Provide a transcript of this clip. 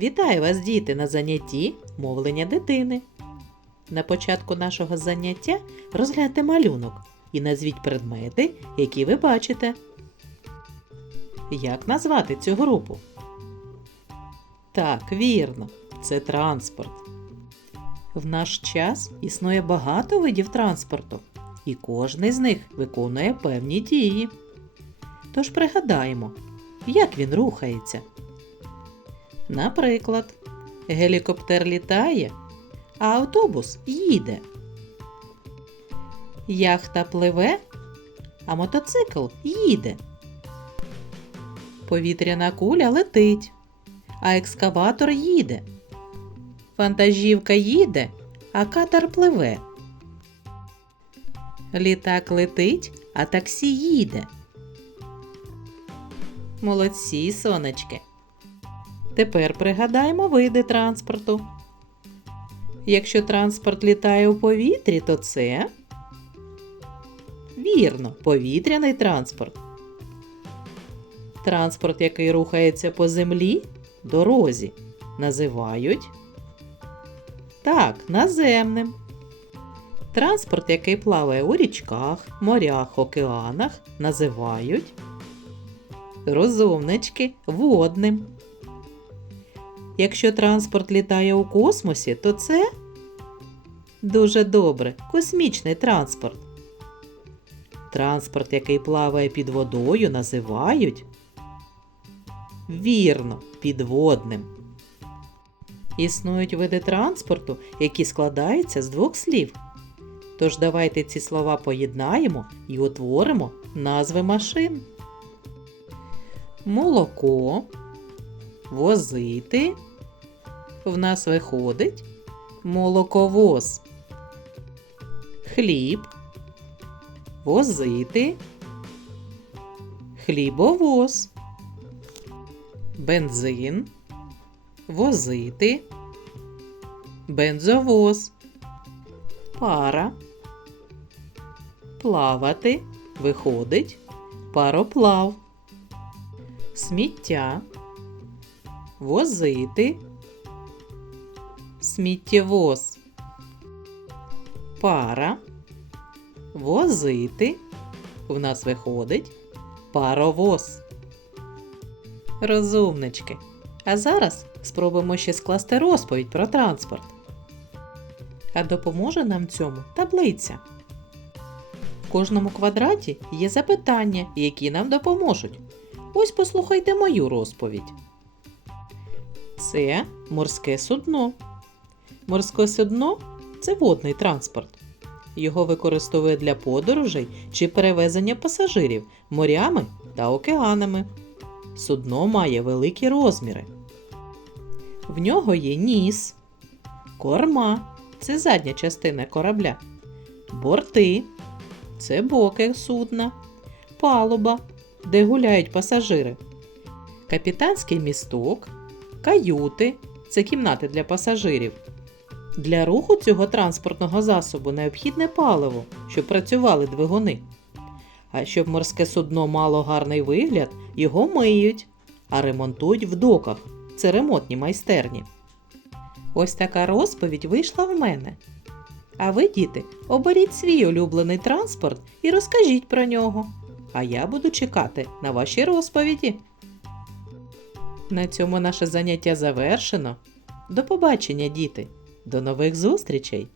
Вітаю вас, діти, на занятті мовлення дитини. На початку нашого заняття розгляньте малюнок і назвіть предмети, які ви бачите. Як назвати цю групу? Так, вірно, це транспорт. В наш час існує багато видів транспорту, і кожний з них виконує певні дії. Тож пригадаємо, як він рухається. Наприклад, гелікоптер літає, а автобус їде. Яхта пливе, а мотоцикл їде. Повітряна куля летить, а екскаватор їде. Вантажівка їде, а катер пливе. Літак летить, а таксі їде. Молодці, сонечки. Тепер пригадаємо види транспорту. Якщо транспорт літає у повітрі, то це вірно, повітряний транспорт. Транспорт, який рухається по землі, дорозі, називають так, наземним. Транспорт, який плаває у річках, морях, океанах, називають розумнички водним. Якщо транспорт літає у космосі, то це дуже добре космічний транспорт. Транспорт, який плаває під водою, називають вірно, підводним. Існують види транспорту, які складаються з двох слів. Тож давайте ці слова поєднаємо і утворимо назви машин. Молоко, возити. В нас виходить молоковоз. Хліб. Возити. Хлібовоз. Бензин. Возити. Бензовоз. Пара. Плавати. Виходить. Пароплав. Сміття. Возити. Сміттєвоз. Пара. Возити. В нас виходить паровоз. Розумнички. А зараз спробуємо ще скласти розповідь про транспорт. А допоможе нам цьому таблиця. В кожному квадраті є запитання, які нам допоможуть. Ось послухайте мою розповідь. Це морське судно. Морське судно це водний транспорт. Його використовують для подорожей чи перевезення пасажирів морями та океанами. Судно має великі розміри. В нього є ніс, корма це задня частина корабля, борти це боки судна, палуба, де гуляють пасажири, капітанський місток, каюти це кімнати для пасажирів. Для руху цього транспортного засобу необхідне паливо, щоб працювали двигуни. А щоб морське судно мало гарний вигляд, його миють, а ремонтують в доках. Це ремонтні майстерні. Ось така розповідь вийшла в мене. А ви, діти, оберіть свій улюблений транспорт і розкажіть про нього. А я буду чекати на ваші розповіді. На цьому наше заняття завершено. До побачення, діти! До нових зустрічей!